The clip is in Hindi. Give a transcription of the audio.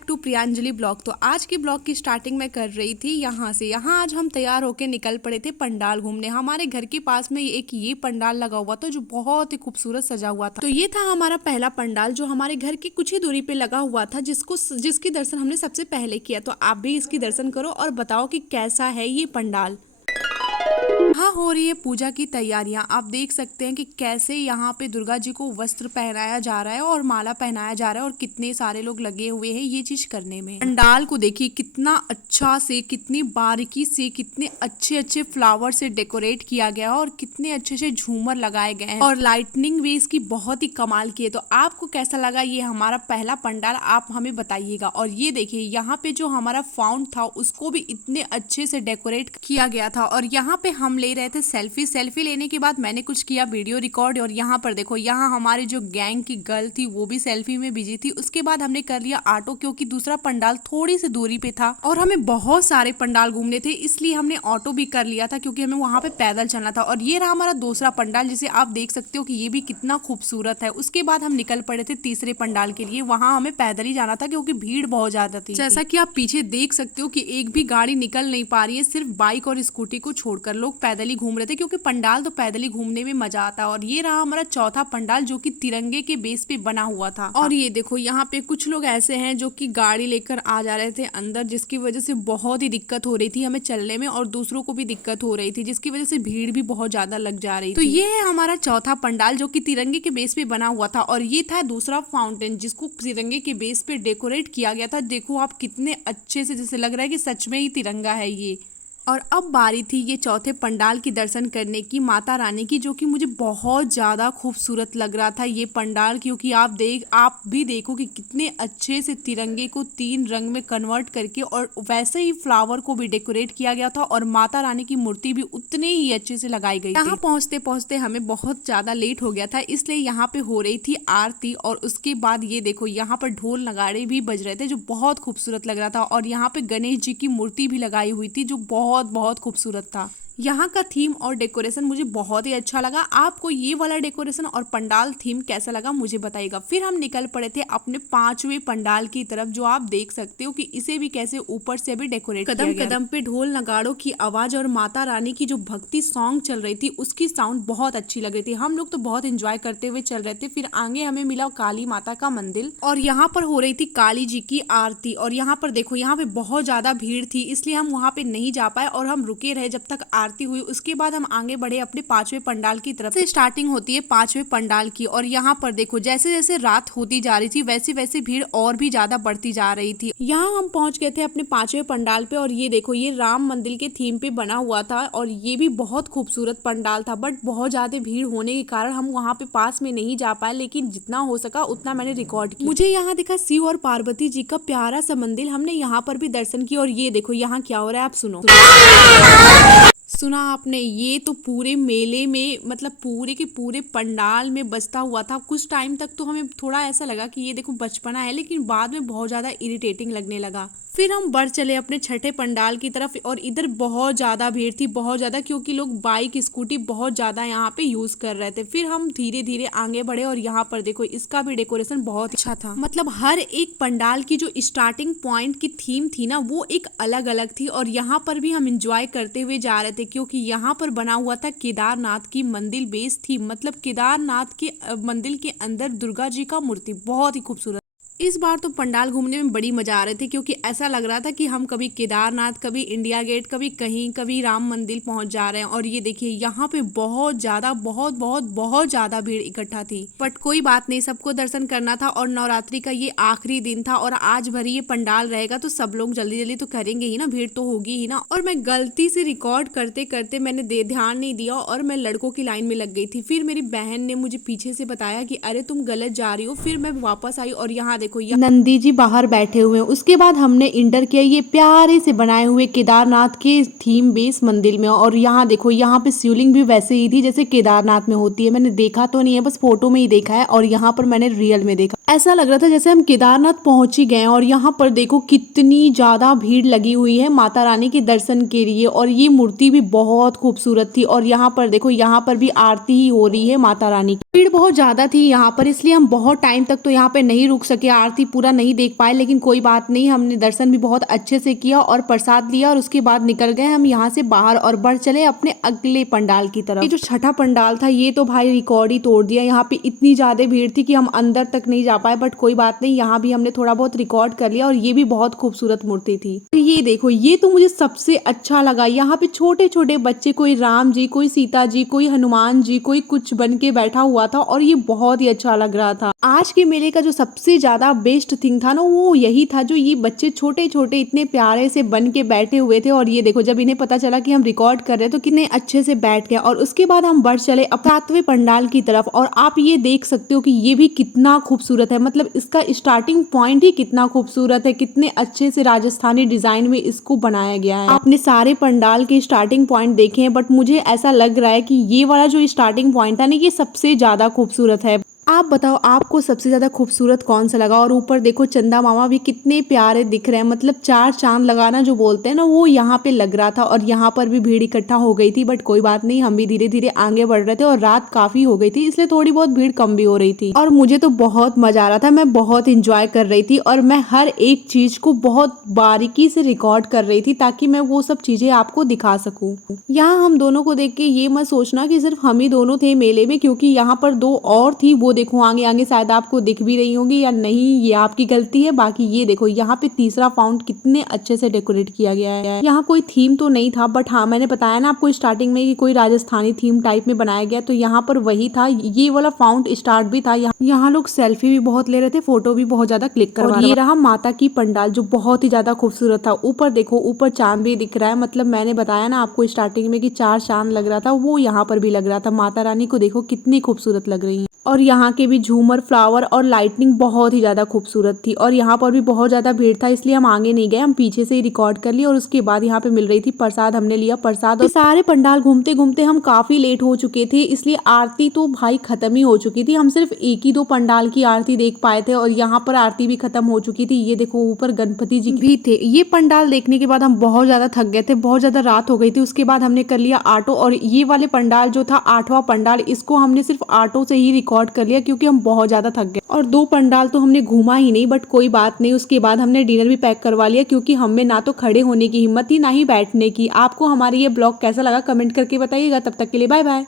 Back to Priyanjali blog. तो आज की ब्लॉग की स्टार्टिंग मैं कर रही थी यहाँ से। यहाँ आज हम तैयार होके निकल पड़े थे पंडाल घूमने। हमारे घर के पास में एक ये पंडाल लगा हुआ था जो बहुत ही खूबसूरत सजा हुआ था। तो ये था हमारा पहला पंडाल जो हमारे घर की कुछ ही दूरी पे लगा हुआ था, जिसकी दर्शन हमने सबसे पहले किया। तो आप भी इसकी दर्शन करो और बताओ कि कैसा है ये पंडाल। यहाँ हो रही है पूजा की तैयारियां। आप देख सकते हैं कि कैसे यहाँ पे दुर्गा जी को वस्त्र पहनाया जा रहा है और माला पहनाया जा रहा है और कितने सारे लोग लगे हुए हैं ये चीज करने में। पंडाल को देखिए कितना अच्छा से, कितनी बारीकी से, कितने अच्छे अच्छे फ्लावर से डेकोरेट किया गया और कितने अच्छे से झूमर लगाए गए हैं और लाइटनिंग भी इसकी बहुत ही कमाल की है। तो आपको कैसा लगा ये हमारा पहला पंडाल, आप हमें बताइएगा। और ये देखिए यहाँ पे जो हमारा फाउंट था उसको भी इतने अच्छे से डेकोरेट किया गया था और यहाँ पे हम ले रहे थे सेल्फी लेने के बाद मैंने कुछ किया वीडियो रिकॉर्ड। और यहाँ पर देखो, यहाँ हमारी जो गैंग की गर्ल थी वो भी सेल्फी में बिजी थी। उसके बाद हमने कर लिया ऑटो, क्योंकि दूसरा पंडाल थोड़ी सी दूरी पे था और हमें बहुत सारे पंडाल घूमने थे, इसलिए हमने ऑटो भी कर लिया था क्योंकि हमें वहां पे पैदल चलना था। और ये रहा हमारा दूसरा पंडाल, जिसे आप देख सकते हो कि ये भी कितना खूबसूरत है। उसके बाद हम निकल पड़े थे तीसरे पंडाल के लिए। वहां हमें पैदल ही जाना था क्योंकि भीड़ बहुत ज्यादा थी। जैसा कि आप पीछे देख सकते हो कि एक भी गाड़ी निकल नहीं पा रही है, सिर्फ बाइक और स्कूटी को छोड़कर लोग पैदल ही घूम रहे थे, क्योंकि पंडाल तो पैदल ही घूमने में मजा आता है। और ये रहा हमारा चौथा पंडाल जो कि तिरंगे के बेस पे बना हुआ था। और ये देखो यहाँ पे कुछ लोग ऐसे हैं जो कि गाड़ी लेकर आ जा रहे थे अंदर, जिसकी वजह से बहुत ही दिक्कत हो रही थी हमें चलने में और दूसरों को भी दिक्कत हो रही थी, जिसकी वजह से भीड़ भी बहुत ज्यादा लग जा रही थी। तो ये है हमारा चौथा पंडाल जो कि तिरंगे के बेस पे बना हुआ था। और ये था दूसरा फाउंटेन जिसको तिरंगे के बेस पे डेकोरेट किया गया था। देखो आप कितने अच्छे से, जैसे लग रहा है कि सच में ही तिरंगा है ये। और अब बारी थी ये चौथे पंडाल की दर्शन करने की, माता रानी की, जो कि मुझे बहुत ज़्यादा खूबसूरत लग रहा था ये पंडाल। क्योंकि आप भी देखो कि कितने अच्छे से तिरंगे को 3 रंग में कन्वर्ट करके और वैसे ही फ्लावर को भी डेकोरेट किया गया था और माता रानी की मूर्ति भी उतने ही अच्छे से लगाई गई। यहाँ पहुँचते पहुँचते हमें बहुत ज़्यादा लेट हो गया था, इसलिए यहाँ पे हो रही थी आरती। और उसके बाद ये देखो यहाँ पर ढोल नगाड़े भी बज रहे थे जो बहुत खूबसूरत लग रहा था। और यहाँ पे गणेश जी की मूर्ति भी लगाई हुई थी जो बहुत खूबसूरत था। यहाँ का थीम और डेकोरेशन मुझे बहुत ही अच्छा लगा। आपको ये वाला डेकोरेशन और पंडाल थीम कैसा लगा मुझे बताइएगा। फिर हम निकल पड़े थे अपने 5वें पंडाल की तरफ, जो आप देख सकते हो कि इसे भी कैसे ऊपर से भी डेकोरेट कदम कदम पे ढोल नगाड़ों की आवाज और माता रानी की जो भक्ति सॉन्ग चल रही थी उसकी साउंड बहुत अच्छी लग रही थी। हम लोग तो बहुत एंजॉय करते हुए चल रहे थे। फिर आगे हमें मिला काली माता का मंदिर और यहाँ पर हो रही थी काली जी की आरती। और यहाँ पर देखो, यहाँ पे बहुत ज्यादा भीड़ थी, इसलिए हम वहाँ पे नहीं जा पाए और हम रुके रहे जब तक आरती हुई। उसके बाद हम आगे बढ़े अपने 5वें पंडाल की तरफ। से स्टार्टिंग होती है 5वें पंडाल की। और यहाँ पर देखो जैसे जैसे रात होती जा रही थी वैसे वैसे भीड़ और भी ज्यादा बढ़ती जा रही थी। यहाँ हम पहुंच गए थे अपने 5वें पंडाल पे। और ये देखो, ये राम मंदिर के थीम पे बना हुआ था और ये भी बहुत खूबसूरत पंडाल था। बट बहुत ज्यादा भीड़ होने के कारण हम वहाँ पे पास में नहीं जा पाए, लेकिन जितना हो सका उतना मैंने रिकॉर्ड किया। मुझे यहाँ दिखा शिव और पार्वती जी का प्यारा सा मंदिर, हमने यहाँ पर भी दर्शन किया। और ये देखो यहाँ क्या हो रहा है, आप सुना आपने, ये तो पूरे मेले में, मतलब पूरे के पूरे पंडाल में बजता हुआ था। कुछ टाइम तक तो हमें थोड़ा ऐसा लगा कि ये देखो बचपना है, लेकिन बाद में बहुत ज्यादा इरिटेटिंग लगने लगा। फिर हम बढ़ चले अपने छठे पंडाल की तरफ और इधर बहुत ज्यादा भीड़ थी, बहुत ज्यादा, क्योंकि लोग बाइक स्कूटी बहुत ज्यादा यहाँ पे यूज कर रहे थे। फिर हम धीरे धीरे आगे बढ़े और यहाँ पर देखो इसका भी डेकोरेशन बहुत अच्छा था। मतलब हर एक पंडाल की जो स्टार्टिंग पॉइंट की थीम थी ना, वो एक अलग अलग थी। और यहाँ पर भी हम इंजॉय करते हुए जा रहे थे, क्योंकि यहाँ पर बना हुआ था केदारनाथ की मंदिर बेस थी। मतलब केदारनाथ के मंदिर के अंदर दुर्गा जी का मूर्ति बहुत ही खूबसूरत। इस बार तो पंडाल घूमने में बड़ी मजा आ रही थी, क्योंकि ऐसा लग रहा था कि हम कभी केदारनाथ, कभी इंडिया गेट, कभी कहीं, कभी राम मंदिर पहुंच जा रहे हैं। और ये देखिए यहाँ पे बहुत ज्यादा भीड़ इकट्ठा थी। बट कोई बात नहीं, सबको दर्शन करना था और नवरात्रि का ये आखिरी दिन था और आज भरी ये पंडाल रहेगा तो सब लोग जल्दी जल्दी तो करेंगे ही ना, भीड़ तो होगी ही ना। और मैं गलती से रिकॉर्ड करते करते मैंने ध्यान नहीं दिया और मैं लड़कों की लाइन में लग गई थी। फिर मेरी बहन ने मुझे पीछे से बताया कि अरे तुम गलत जा रही हो। फिर मैं वापस आई और यहाँ देखो नंदी जी बाहर बैठे हुए हैं। उसके बाद हमने इंटर किया ये प्यारे से बनाए हुए केदारनाथ के थीम बेस मंदिर में। और यहाँ देखो, यहाँ पे शिवलिंग भी वैसे ही थी जैसे केदारनाथ में होती है। मैंने देखा तो नहीं है, बस फोटो में ही देखा है और यहाँ पर मैंने रियल में देखा। ऐसा लग रहा था जैसे हम केदारनाथ पहुंच ही गए। और यहाँ पर देखो कितनी ज्यादा भीड़ लगी हुई है माता रानी के दर्शन के लिए। और ये मूर्ति भी बहुत खूबसूरत थी। और यहाँ पर देखो, यहाँ पर भी आरती ही हो रही है माता रानी की। भीड़ बहुत ज्यादा थी यहाँ पर, इसलिए हम बहुत टाइम तक तो यहाँ पे नहीं रुक सके, आरती पूरा नहीं देख पाए। लेकिन कोई बात नहीं, हमने दर्शन भी बहुत अच्छे से किया और प्रसाद लिया। और उसके बाद निकल गए हम यहाँ से बाहर और बढ़ चले अपने अगले पंडाल की तरफ। ये जो छठा पंडाल था, ये तो भाई रिकॉर्ड ही तोड़ दिया। यहाँ पे इतनी ज्यादा भीड़ थी कि हम अंदर तक नहीं जा पाए, बट कोई बात नहीं, यहाँ भी हमने थोड़ा बहुत रिकॉर्ड कर लिया। और ये भी बहुत खूबसूरत मूर्ति थी। ये देखो, ये तो मुझे सबसे अच्छा लगा। यहाँ पे छोटे छोटे बच्चे, कोई राम जी, कोई सीता जी, कोई हनुमान जी, कोई कुछ बन के बैठा हुआ था। और ये बहुत ही अच्छा लग रहा था। आज के मेले का जो सबसे ज्यादा बेस्ट थिंग था ना, वो यही था, जो ये बच्चे छोटे छोटे इतने प्यारे से बन के बैठे हुए थे। और ये देखो, जब इन्हें पता चला कि हम रिकॉर्ड कर रहे हैं तो कितने अच्छे से बैठ गए। और उसके बाद हम बढ़ चले अब 7वें पंडाल की तरफ। और आप ये देख सकते हो कि ये भी कितना खूबसूरत है। मतलब इसका स्टार्टिंग पॉइंट ही कितना खूबसूरत है, कितने अच्छे से राजस्थानी डिजाइन में इसको बनाया गया है। आपने सारे पंडाल के स्टार्टिंग पॉइंट देखे हैं, बट मुझे ऐसा लग रहा है कि ये वाला जो स्टार्टिंग पॉइंट था ना, ये सबसे ज्यादा खूबसूरत है। आप बताओ, आपको सबसे ज्यादा खूबसूरत कौन सा लगा। और ऊपर देखो, चंदा मामा भी कितने प्यारे दिख रहे हैं। मतलब 4 चांद लगाना जो बोलते हैं ना, वो यहाँ पे लग रहा था। और यहाँ पर भी भीड़ इकट्ठा हो गई थी, बट कोई बात नहीं, हम भी धीरे धीरे आगे बढ़ रहे थे। और रात काफी हो गई थी, इसलिए थोड़ी बहुत भीड़ कम भी हो रही थी। और मुझे तो बहुत मजा आ रहा था, मैं बहुत इंजॉय कर रही थी। और मैं हर एक चीज को बहुत बारीकी से रिकॉर्ड कर रही थी, ताकि मैं वो सब चीजें आपको दिखा सकूं। यहाँ हम दोनों को देख के ये मत सोचना कि सिर्फ हम ही दोनों थे मेले में, क्योंकि यहाँ पर 2 और थी। वो देखो आगे आगे, शायद आपको दिख भी रही होंगी या नहीं, ये आपकी गलती है। बाकी ये देखो, यहाँ पे तीसरा फाउंट कितने अच्छे से डेकोरेट किया गया है। यहाँ कोई थीम तो नहीं था, बट हाँ, मैंने बताया ना आपको स्टार्टिंग में कि कोई राजस्थानी थीम टाइप में बनाया गया, तो यहाँ पर वही था। ये वाला फाउंट स्टार्ट भी था। यहाँ लोग सेल्फी भी बहुत ले रहे थे, फोटो भी बहुत ज्यादा क्लिक करवा रहे थे। ये रहा माता की पंडाल, जो बहुत ही ज्यादा खूबसूरत था। ऊपर देखो, ऊपर चांद भी दिख रहा है। मतलब मैंने बताया ना आपको स्टार्टिंग में कि 4 चांद लग रहा था, वो यहाँ पर भी लग रहा था। माता रानी को देखो कितनी खूबसूरत लग रही है। और यहाँ के भी झूमर, फ्लावर और लाइटनिंग बहुत ही ज्यादा खूबसूरत थी। और यहाँ पर भी बहुत ज्यादा भीड़ था, इसलिए हम आगे नहीं गए, हम पीछे से ही रिकॉर्ड कर लिए। और उसके बाद यहाँ पे मिल रही थी प्रसाद, हमने लिया प्रसाद। और सारे पंडाल घूमते घूमते हम काफी लेट हो चुके थे, इसलिए आरती तो भाई खत्म ही हो चुकी थी। हम सिर्फ 1 ही 2 पंडाल की आरती देख पाए थे, और यहाँ पर आरती भी खत्म हो चुकी थी। ये देखो, ऊपर गणपति जी भी थे। ये पंडाल देखने के बाद हम बहुत ज्यादा थक गए थे, बहुत ज्यादा रात हो गई थी। उसके बाद हमने कर लिया ऑटो। और ये वाले पंडाल जो था 8वां पंडाल, इसको हमने सिर्फ ऑटो से ही रिकॉर्ड कर लिया, क्योंकि हम बहुत ज्यादा थक गए। और 2 पंडाल तो हमने घूमा ही नहीं, बट कोई बात नहीं। उसके बाद हमने डिनर भी पैक करवा लिया, क्योंकि हमें ना तो खड़े होने की हिम्मत थी, ना ही बैठने की। आपको हमारी ये ब्लॉग कैसा लगा कमेंट करके बताइएगा। तब तक के लिए बाय बाय।